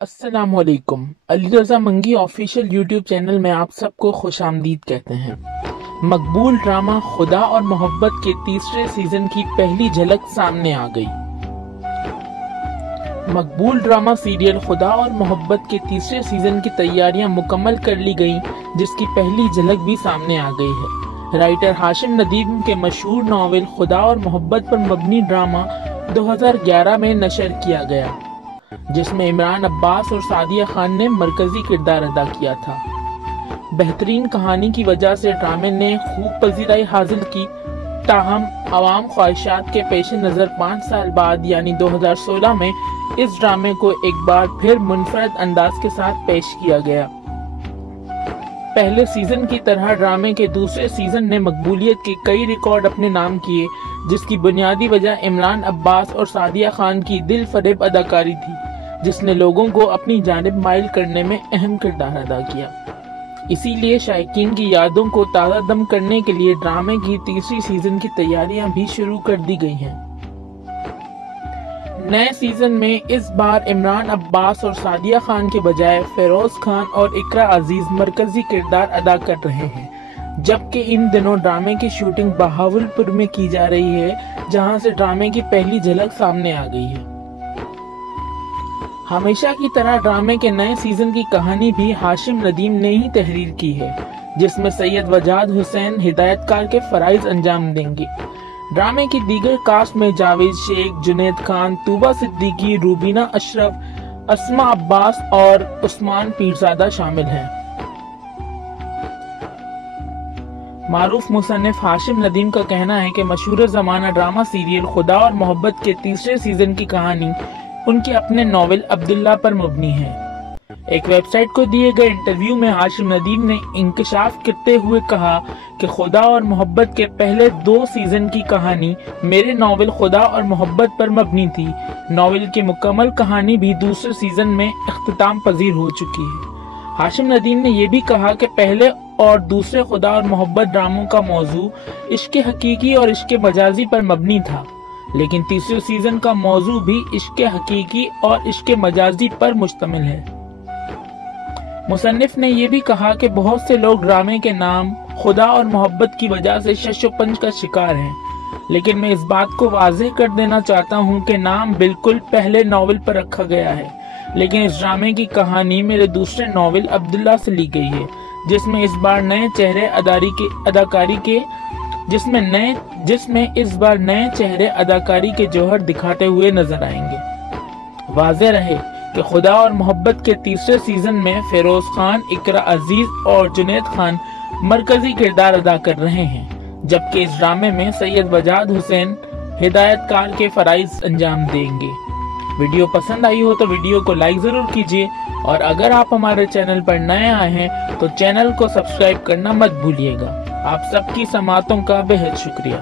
अस्सलाम वालेकुम। अली रज़ा मंगी ऑफिशियल यूट्यूब चैनल में आप सबको खुश आमदीद कहते हैं। मकबूल ड्रामा खुदा और मोहब्बत के तीसरे सीजन की पहली झलक सामने आ गई। मकबूल ड्रामा सीरियल खुदा और मोहब्बत के तीसरे सीजन की तैयारियां मुकम्मल कर ली गईं, जिसकी पहली झलक भी सामने आ गई है। राइटर हाशिम नदीम के मशहूर नॉवेल खुदा और मोहब्बत पर मबनी ड्रामा 2011 में नशर किया गया, जिसमें इमरान अब्बास और सादिया खान ने मरकजी किरदार अदा किया था। बेहतरीन कहानी की वजह से ड्रामे ने खूब पजीराई हासिल की। ताहम आवाम ख्वाहिशात के पेश नज़र 5 साल बाद यानी 2016 में इस ड्रामे को एक बार फिर मुनफरद अंदाज के साथ पेश किया गया। पहले सीजन की तरह ड्रामे के दूसरे सीजन ने मकबूलियत के कई रिकॉर्ड अपने नाम किए, जिसकी बुनियादी वजह इमरान अब्बास और सादिया खान की दिल फरेब अदाकारी थी, जिसने लोगों को अपनी जानिब माइल करने में अहम किरदार अदा किया। इसीलिए शायकीन की यादों को ताज़ा दम करने के लिए ड्रामे की तीसरी सीजन की तैयारियां भी शुरू कर दी गई हैं। नए सीजन में इस बार इमरान अब्बास और सादिया खान के बजाय फेरोज खान और इकरा अजीज मरकजी किरदार अदा कर रहे हैं, जबकि इन दिनों ड्रामे की शूटिंग बहावलपुर में की जा रही है, जहां से ड्रामे की पहली झलक सामने आ गई है। हमेशा की तरह ड्रामे के नए सीजन की कहानी भी हाशिम नदीम ने ही तहरीर की है, जिसमें सैयद वजाद हुसैन हिदायतकार के फराइज अंजाम देंगे। ड्रामे की दीगर कास्ट में जावेद शेख, जुनैद खान, तूबा सिद्दीकी, रूबीना अशरफ, अस्मा अब्बास और उस्मान पीरजादा शामिल हैं। मारूफ मुसन्निफ हाशिम नदीम का कहना है कि मशहूर ज़माना ड्रामा सीरियल खुदा और मोहब्बत के तीसरे सीजन की कहानी उनके अपने नॉवेल अब्दुल्ला पर मबनी है। एक वेबसाइट को दिए गए इंटरव्यू में हाशिम नदीम ने इंकशाफ करते हुए कहा कि खुदा और मोहब्बत के पहले 2 सीजन की कहानी मेरे नॉवेल खुदा और मोहब्बत पर मबनी थी। नॉवेल की मुकम्मल कहानी भी दूसरे सीजन में इख्तिताम पजीर हो चुकी है। हाशिम नदीम ने यह भी कहा कि पहले और दूसरे खुदा और मोहब्बत ड्रामों का मौजू इश्क हकीकी और इश्क मजाजी पर मबनी था, लेकिन तीसरे सीजन का मौजू भी इश्क हकीकी और इश्क मजाजी पर मुश्तमिल है। मुसन्निफ ने यह भी कहा कि बहुत से लोग ड्रामे के नाम खुदा और मोहब्बत की वजह से शशोपंज का शिकार हैं, लेकिन मैं इस बात को वाज़ेह कर देना चाहता हूं कि नाम बिल्कुल पहले नॉवेल पर रखा गया है, लेकिन इस ड्रामे की कहानी मेरे दूसरे नॉवेल अब्दुल्ला से ली गई है, जिसमें इस बार नए चेहरे अदाकारी के जौहर दिखाते हुए नजर आएंगे। वाज़ेह रहे कि खुदा और मोहब्बत के तीसरे सीजन में फेरोज खान, इकरा अजीज और जुनैद खान मरकजी किरदार अदा कर रहे हैं, जबकि इस ड्रामे में सैयद वजाद हुसैन हिदायतकार के फराइज अंजाम देंगे। वीडियो पसंद आई हो तो वीडियो को लाइक जरूर कीजिए, और अगर आप हमारे चैनल पर नए आए हैं तो चैनल को सब्सक्राइब करना मत भूलिएगा। आप सबकी समातों का बेहद शुक्रिया।